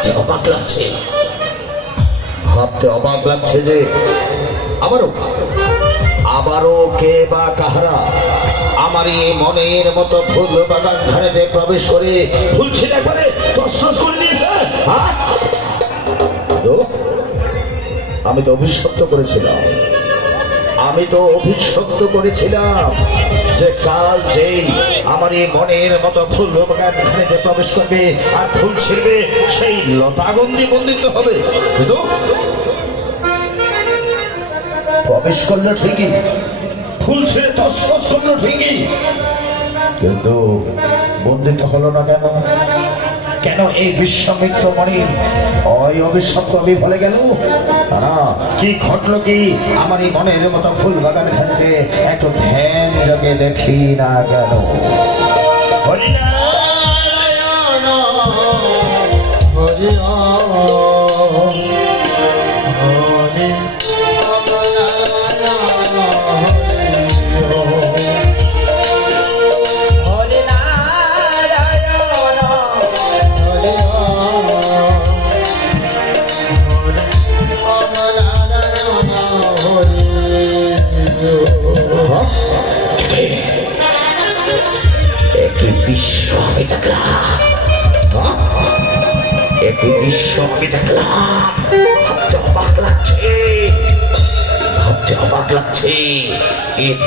ভাবতে অবাক লাগছে, ভাবতে অবাক লাগছে যে আবারও কে বা কাহারা আমার এই মনের মতো ফুল বাগান ঘাড়েতে প্রবেশ করে ফুল ছিঁড়ে করে তছনছ করে দিয়েছে। আমি তো অভিশপ্ত করেছিলাম, আমি তো অভিশপ্ত করেছিলাম যে কাল যেই আমার এই মনের মতো ফুল বাগান ঘাড়েতে প্রবেশ করবে আর ফুল ছিঁড়বে সেই লতাগন্ধি বন্দিত হবে। কিন্তু প্রবেশ করলো ঠিকই, ফুল ছেড়ে তছনছ করলো ঠিকই, কিন্তু বন্দিত হলো না কেন? কেন এই বিশ্বামিত্র মণির ওই অভিশপ্ত আমি বলে গেল? না, কি ঘটলো কি আমার এই মনের মতো ফুল বাগান ঘাটতে একটু ধ্যান জগে দেখি না কেন? হরিনারায়ণ হরি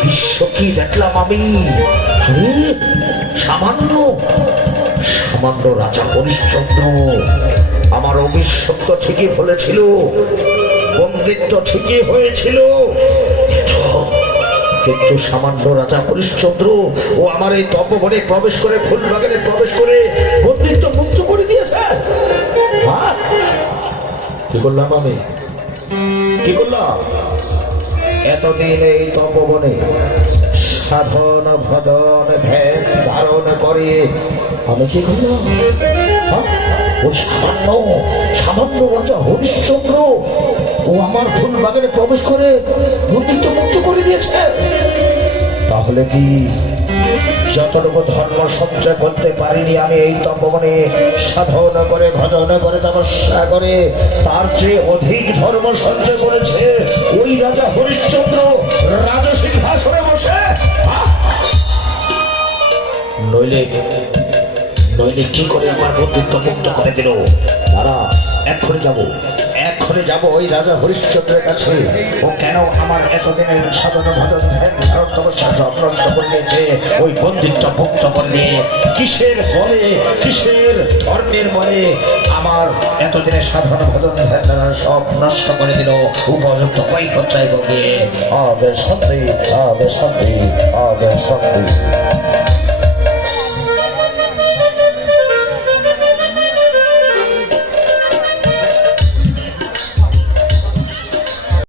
বিশ্ব কি দেখলাম আমি? সামান্য সামান্য রাজা হরিশ্চন্দ্র আমার অভিশপ্ত ঠিকই বলেছিল, বন্দিত্ব ঠিকই হয়েছিল, কিন্তু সামান্য রাজা হরিশ্চন্দ্র ও আমার এই তপবনে প্রবেশ করে ফুলবাগানে প্রবেশ করে বন্দিত্ব মুক্ত করে দিয়েছে। কি করলাম আমি? কি করলাম? এতদিন এই তপবনে সাধন ভজন ধ্যান ধারণ করে আমি কি করলাম? ওই সামান্য সামান্য রাজা হরিশ্চন্দ্র ও আমার ফুল বাগানে প্রবেশ করে বন্দিত্ব মুক্ত করে দিয়েছে। তাহলে কি যতটুকু ধর্ম সঞ্চয় করতে পারিনি আমি এই তপবনে সাধন করে ভজন করে তপস্যা করে, তার চেয়ে অধিক ধর্ম সঞ্চয় করেছে ওই রাজা হরিশ্চন্দ্র রাজসিংহাসনে বসে? নইলে নইলে কি করে আমার বন্দিত্ব মুক্ত করে দিল? তারা এক্ষুনি যাবো ওই রাজা হরিশ্চন্দ্রের কাছে। ও কেন আমার এতদিনের সাধন ভজন ধ্যান তপস্যা অপ্রান্ত করে দিয়েছে, ওই বন্দিত্ব মুক্ত করলে কিসের বলে, কিসের ধর্মের বলে আমার এতদিনের সাধন ভজন ধ্যান সব নষ্ট করে দিল? উপযুক্ত কৈফত চাইব গিয়ে। আবে শান্তি, আবে শান্তি, আবে শান্তি।